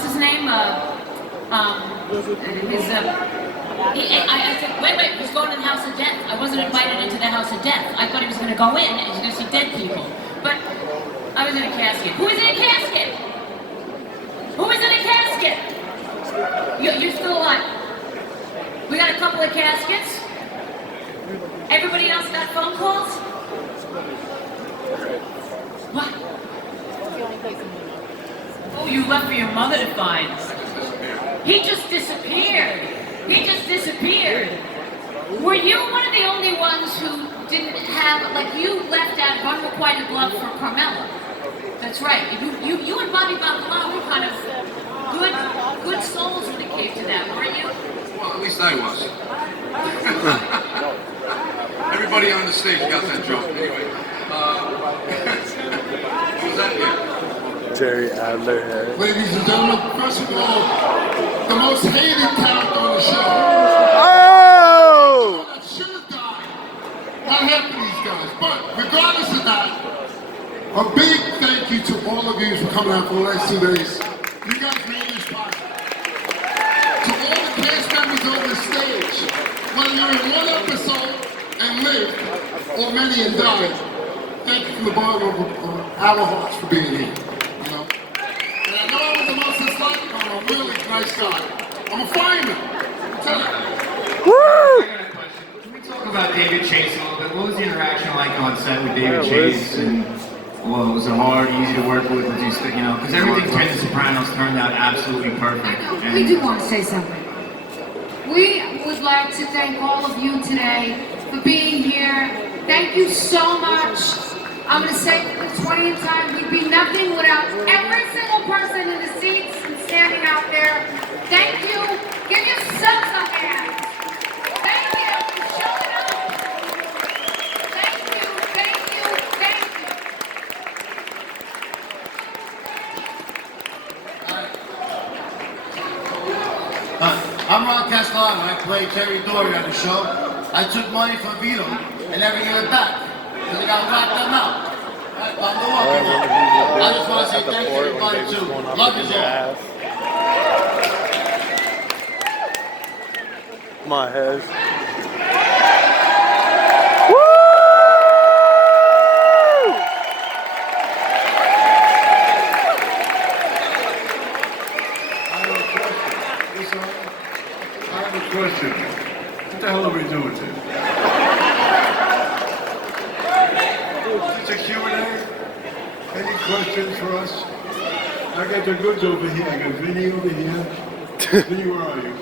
what's his name? I said, wait, he's going to the house of death. I wasn't invited into the house of death. I thought he was going to go in and he's going to see dead people. But I was in a casket. Who is in a casket? Who is in a casket? You're still alive. We got a couple of caskets. Everybody else got phone calls? What? Oh, you left for your mother to find. He just disappeared. He just disappeared. Were you one of the only ones who didn't have, like, you left out unrequited love for Carmela? That's right. You and Bobby Bacala were kind of good souls when it came to that, weren't you? Well, at least I was. Everybody on the stage got that joke. Anyway, what was that here? Jerry Adler hair. Ladies and gentlemen, first of all, the most hated character on the show. Oh! That should have died. What happened to these guys? But regardless of that, a big thank you to all of you for coming out for the last 2 days. You guys made this possible. To all the cast members on the stage, whether you're in one episode and lived, or many and died, thank you from the bottom of our hearts for being here. And I know I was the most disliked, but I'm a really nice guy. I'm a fireman. I'm telling you. Woo! I got a question. Can we talk about David Chase a little bit? What was the interaction like on set with David Chase? And well, was it hard, easy to work with? Was he, you know, because everything in The Sopranos turned out absolutely perfect. And We do want to say something. We would like to thank all of you today for being here. Thank you so much. I'm going to say it for the 20th time, we'd be nothing without every single person in the seats and standing out there. Thank you. Give yourselves a hand. Thank you for showing up. Thank you, thank you, thank you. I'm Ron Castellano. I play Terry Dory on the show. I took money from Vito and never gave it back because I got locked them out. Right, well, I just want to say thank you everybody too. Love you all. My head. I have a question. What the hell are we doing here? It's a Q&A. Any questions for us? I got the goods over here. I got Vinny over here. Vinny, where are you?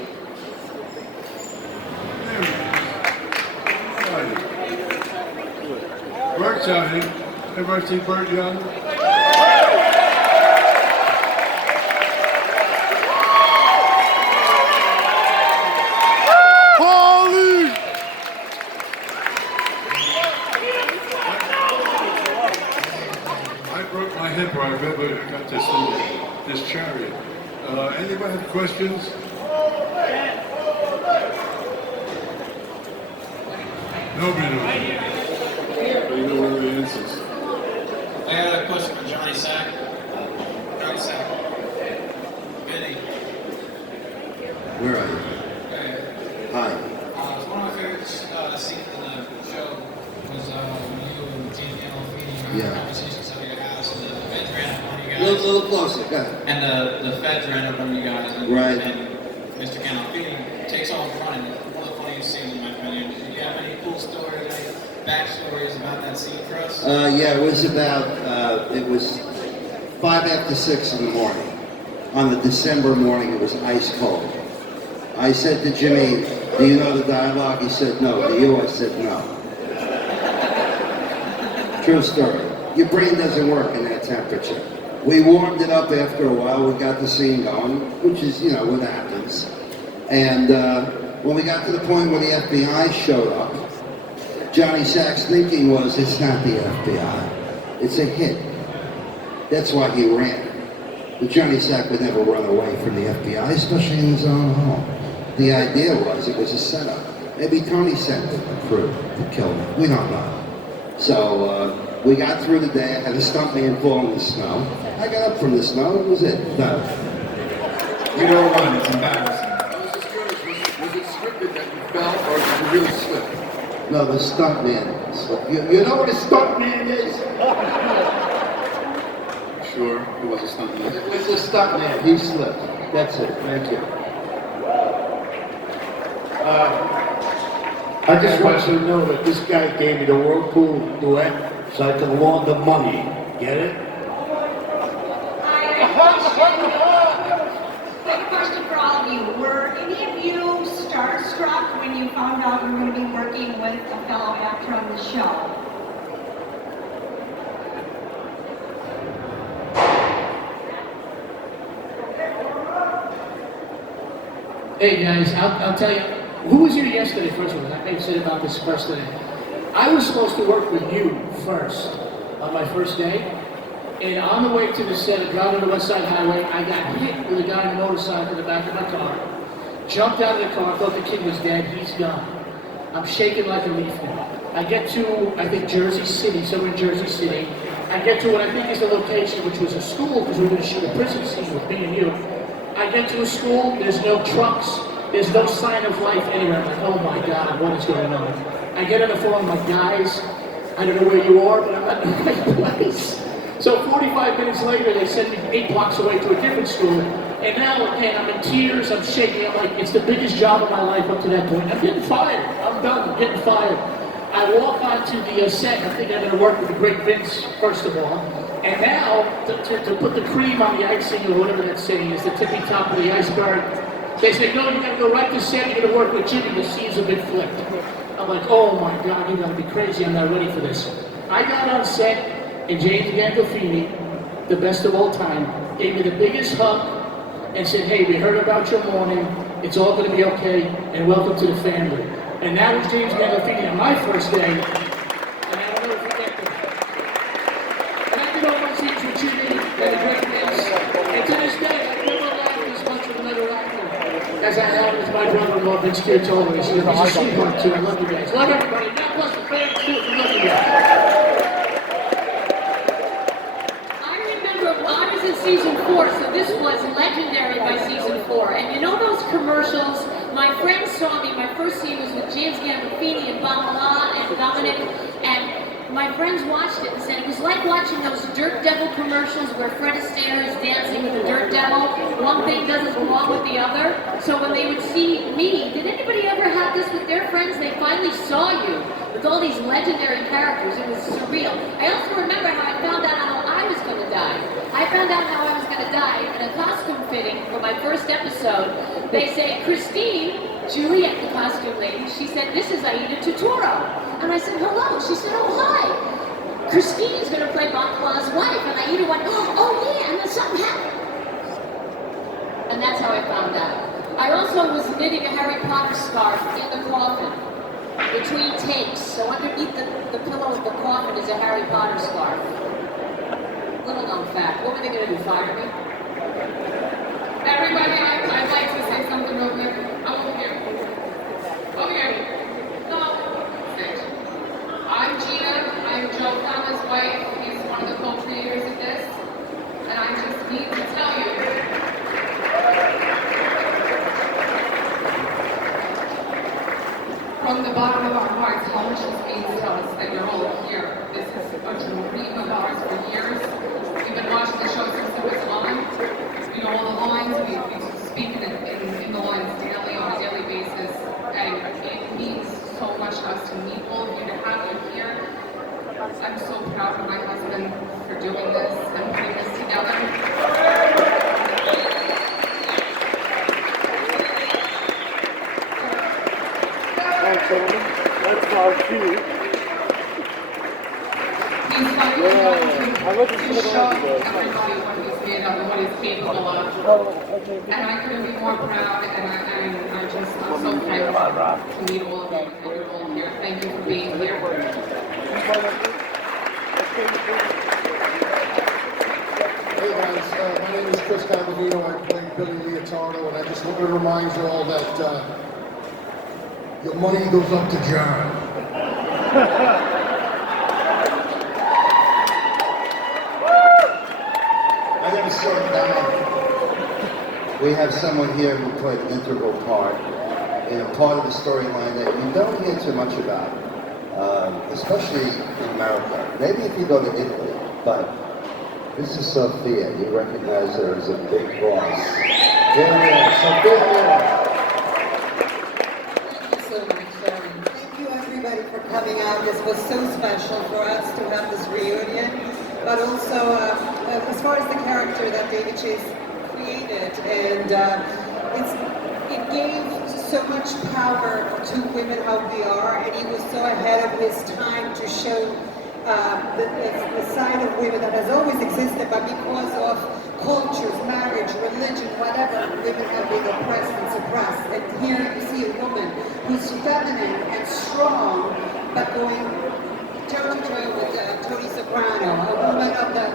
There he is. Bert's out here. Everybody see Bert Young? I remember I got this chariot. Anybody have questions? Nobody knows. You know where the answers. I got a question for Johnny Sack. Johnny Sack. Vinny. Where are you? Hi. One of my favorite scenes in the show was when you and Gene Gandolfini had conversations out of your house and the feds ran up on you guys. A little closer, go ahead. And the feds ran up on you guys and, Right. and Mr. Gandolfini takes off running. One of the funniest scenes in my opinion. Do you have any cool stories, any backstories about that scene for us? Yeah, it was about, it was 5 after 6 in the morning. On the December morning, it was ice cold. I said to Jimmy, do you know the dialogue? He said, no. Do you? I said, no. True story. Your brain doesn't work in that temperature. We warmed it up after a while. We got the scene going, which is, you know, what happens. And when we got to the point where the FBI showed up, Johnny Sack's thinking was, it's not the FBI. It's a hit. That's why he ran. But Johnny Sack would never run away from the FBI, especially in his own home. The idea was it was a setup. Maybe Tony sent the crew to kill me. We don't know. So we got through the day. I had a stuntman fall in the snow. I got up from the snow. That was it. Done. We don't run. It's embarrassing. I was just curious, was it scripted that you fell or did you really slip? No, the stuntman. You know what a stuntman is? Sure, it was a stuntman. It was a stuntman. He slipped. That's it. Thank you. I just want you to know that this guy gave me the whirlpool duet so I can launder money. Get it? Quick question for all of you. Were any of you starstruck when you found out you were going to be working with a fellow actor on the show? Hey guys, I'll tell you, who was here yesterday first of all? I may say about this first today. I was supposed to work with you first on my first day, and on the way to the set of driving the West Side Highway, I got hit with a guy on a motorcycle in the back of my car, jumped out of the car, thought the kid was dead, he's gone. I'm shaking like a leaf now. I get to, I think, Jersey City, somewhere in Jersey City. I get to what I think is the location, which was a school, because we were going to shoot a prison scene with me and you. I get to a school, there's no trucks, there's no sign of life anywhere. I'm like, oh my God, what is going on? I get on the phone, I'm like, guys, I don't know where you are, but I'm not in the right place. So 45 minutes later, they send me 8 blocks away to a different school, and now, again, I'm in tears, I'm shaking, I'm like, it's the biggest job of my life up to that point. I'm getting fired, I'm done, I'm getting fired. I walk onto the set, I think I'm going to work with the great Vince, first of all. And now, to put the cream on the icing, or whatever that saying is, the tippy top of the iceberg, they say, no, you gotta go right to set, you're gonna work with Jimmy, the scenes have been flipped. I'm like, oh my God, you gotta be crazy, I'm not ready for this. I got on set, and James Gandolfini, the best of all time, gave me the biggest hug, and said, hey, we heard about your morning, it's all gonna be okay, and welcome to the family. And that was James Gandolfini on my first day, and I'll never forget that. And I did all my scenes with Jimmy and the great Vince, and to this day, I've never laughed as much with another actor as I have with my brother-in-law, Vince Chiarotolo. He's a sweetheart too, I love you guys. Love everybody, God bless the fans too, I love you guys. I remember I was in season 4, so this was legendary by season 4. And you know those commercials? My friends saw me, my first scene was with James Gandolfini and Bamala and Dominic, and my friends watched it and said it was like watching those Dirt Devil commercials where Fred Astaire is dancing with the Dirt Devil. One thing doesn't belong with the other. So when they would see me, did anybody ever have this with their friends? They finally saw you with all these legendary characters. It was surreal. I also remember how I found out how I was going to die. I found out how I was going to die in a costume fitting for my first episode. They say, Christine, Juliet, the costume lady, she said, this is Aida Turturro. And I said, hello. She said, oh, hi. Christine's going to play Bacala's wife. And Aida went, oh, yeah, and then something happened. And that's how I found out. I also was knitting a Harry Potter scarf in the coffin between takes. So underneath the pillow of the coffin is a Harry Potter scarf. Little known fact. What were they going to do, fire me? Everybody, I'd like to say something real quick. I'm over here. Over here. No. Sit. I'm Gina. I'm Joe Fallon's wife. He's one of the co-creators of this. And I just need to tell you. From the bottom of our hearts, how much this means to us that you're all here. This is a dream of ours for years. We've been watching the show since it was on. You know all the lines. We speak in the lines daily, on a daily basis. And it means so much to us to meet all of you, to have you here. I'm so proud of my husband for doing this and putting this together. That's our cue. He's like, I look at to show everybody what he's made of and what he's capable of. And I couldn't be more proud, and I'm so thankful to meet all of you and that you're all here. Thank you for being here. Hey guys, my name is Chris Cavallino. I play Billy Leotardo, and I just want to remind you all that your money goes up to John. I gotta shut it down. we have someone here who played an integral part in a part of the storyline that you don't hear too much about, especially in America. Maybe if you go to Italy, but this is Sophia. You recognize her as a big boss. Here we are, Sophia. Thank you everybody for coming out. This was so special for us to have this reunion, but also as far as the character that David Chase created, and it gave so much power to women how we are, and he was so ahead of his time to show the side of women that has always existed, but because of cultures, marriage, religion, whatever, women have been oppressed and suppressed. And here you see a woman who's feminine and strong, but going toe-to-toe with Tony Soprano, a woman of the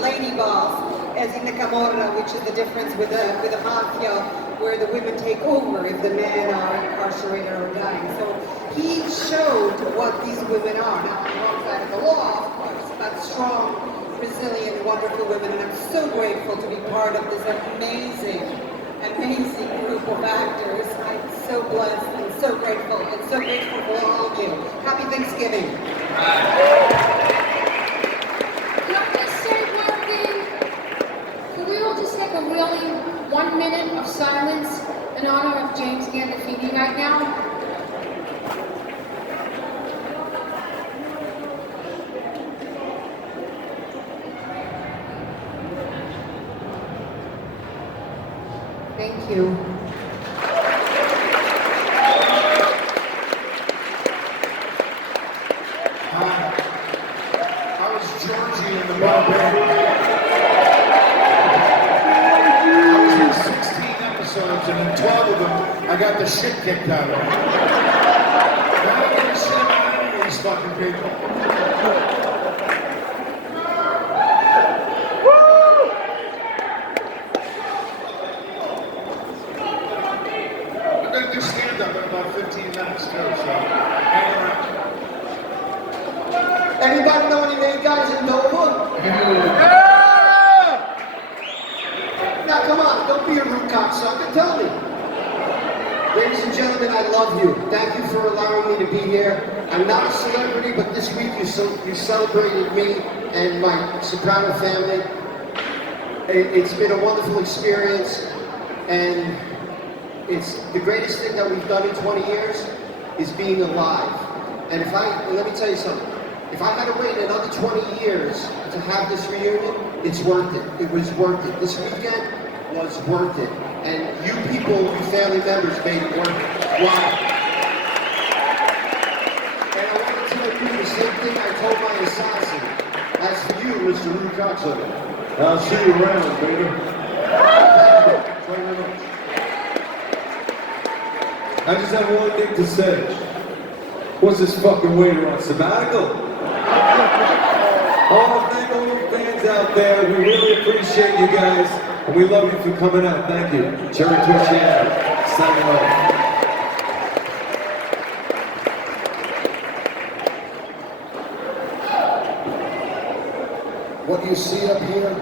lady boss, as in the Camorra, which is the difference with the mafia, where the women take over if the men are incarcerated or dying. So he showed what these women are. Now, on the wrong side of the law, of course, but strong, resilient, wonderful women, and I'm so grateful to be part of this amazing, amazing group of actors. I'm so blessed and so grateful for all of you. Happy Thanksgiving. Can I just say one thing? Can we all just take a really 1 minute of silence in honor of James Gandolfini right now? Thank you. I was Georgie in the Barbarian. I was in 16 episodes, and in 12 of them, I got the shit kicked out of me. And I don't give a shit about any of these fucking people. I'm gonna do stand-up in about 15 minutes too, so hang around. Anybody know any of you guys in Nova? Now come on, don't be a rude cocksucker, tell me. Ladies and gentlemen, I love you. Thank you for allowing me to be here. I'm not a celebrity, but this week you celebrated me and my Soprano family. It's been a wonderful experience, and it's the greatest thing that we've done in 20 years is being alive. And let me tell you something. If I had to wait another 20 years to have this reunion, it's worth it. It was worth it. This weekend was worth it. And you people, you family members, made it worth it. Wow. And I want to tell you the same thing I told my assassin. As for you, Mr. Rude Cocksucker, I'll see you around, baby. Thank you very much. I just have one thing to say. What's this fucking waiter on sabbatical? I want to thank all the fans out there. We really appreciate you guys, and we love you for coming out. Thank you. Cherry Torchiano, signing off. What you see up here,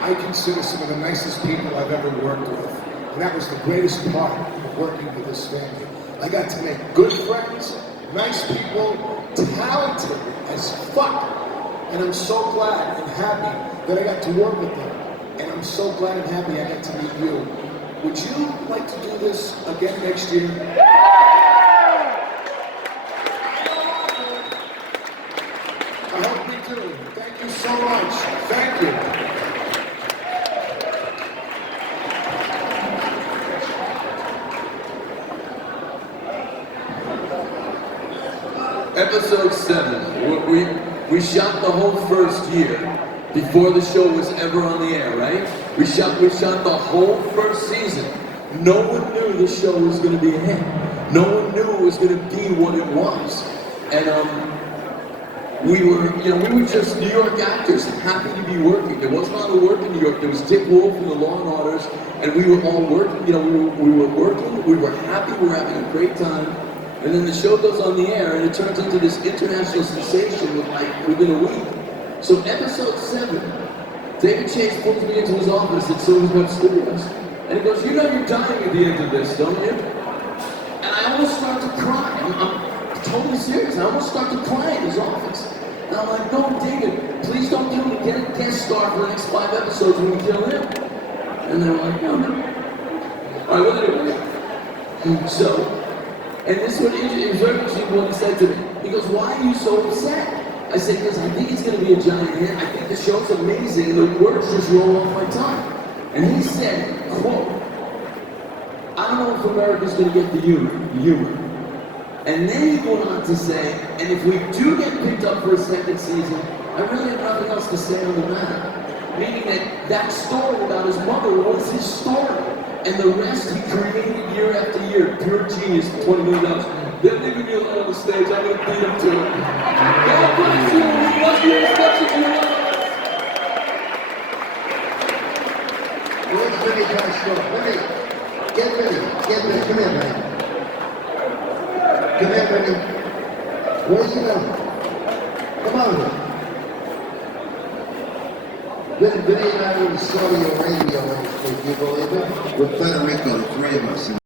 I consider some of the nicest people I've ever worked with. And that was the greatest part of working with this family. I got to make good friends, nice people, talented as fuck. And I'm so glad and happy that I got to work with them. And I'm so glad and happy I got to meet you. Would you like to do this again next year? I hope you do. Thank you so much. Thank you. Episode 7. We shot the whole first year before the show was ever on the air, right? We shot the whole first season. No one knew the show was going to be a hit. No one knew it was going to be what it was. And we were just New York actors, happy to be working. There wasn't a lot of work in New York. There was Dick Wolf and the Law and Orders, and we were all working. We were working. We were happy. We were having a great time. And then the show goes on the air, and it turns into this international sensation within a week. So episode 7, David Chase pulls me into his office at Silver's Web Studios, And he goes, you know you're dying at the end of this, don't you? And I almost start to cry. I'm totally serious. I almost start to cry in his office. And I'm like, no, David, please don't kill me. Get a guest star for the next 5 episodes when we kill him. And they're like, no. All right, well, anyway. And this one, it was very interesting what he said to me. He goes, why are you so upset? I said, because I think it's going to be a giant hit. I think the show's amazing, and the words just roll off my tongue. And he said, quote, I don't know if America's going to get the humor. And then he went on to say, and if we do get picked up for a second season, I really have nothing else to say on the matter. Meaning that story about his mother was his story. And the rest he created year after year. Pure genius, $20 million. They're leaving me alone on the stage, I'm going to beat him to it. God bless you, we love you as much as you love us. Where's Vinny Castro? Vinny, get ready. Come here, Vinny. Come here, Vinny. Where's he going? Come on. Vinny and I were in Saudi Arabia last week, you believe it? With Federico, the 3 of us.